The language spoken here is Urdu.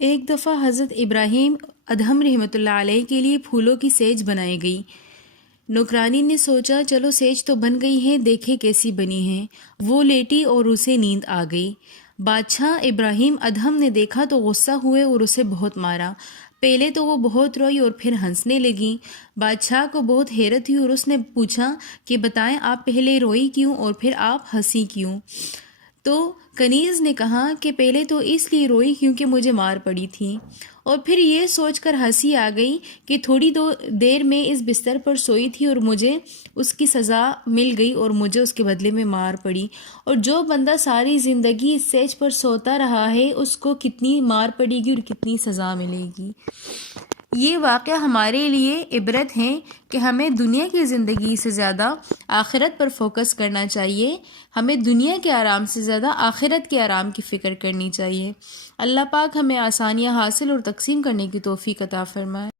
ایک دفعہ حضرت ابراہیم ادہم رحمۃ اللہ علیہ کے لیے پھولوں کی سیج بنائی گئی۔ نوکرانی نے سوچا چلو سیج تو بن گئی ہے، دیکھے کیسی بنی ہے۔ وہ لیٹی اور اسے نیند آ گئی۔ بادشاہ ابراہیم ادہم نے دیکھا تو غصہ ہوئے اور اسے بہت مارا۔ پہلے تو وہ بہت روئی اور پھر ہنسنے لگی۔ بادشاہ کو بہت حیرت ہوئی اور اس نے پوچھا کہ بتائیں آپ پہلے روئی کیوں اور پھر آپ ہنسی کیوں؟ تو کنیز نے کہا کہ پہلے تو اس لیے روئی کیونکہ مجھے مار پڑی تھی، اور پھر یہ سوچ کر ہنسی آ گئی کہ تھوڑی دیر میں اس بستر پر سوئی تھی اور مجھے اس کی سزا مل گئی اور مجھے اس کے بدلے میں مار پڑی، اور جو بندہ ساری زندگی اس سیج پر سوتا رہا ہے اس کو کتنی مار پڑے گی اور کتنی سزا ملے گی۔ یہ واقعہ ہمارے لیے عبرت ہے کہ ہمیں دنیا کی زندگی سے زیادہ آخرت پر فوکس کرنا چاہیے۔ ہمیں دنیا کے آرام سے زیادہ آخرت کے آرام کی فکر کرنی چاہیے۔ اللہ پاک ہمیں آسانیاں حاصل اور تقسیم کرنے کی توفیق عطا فرمائے۔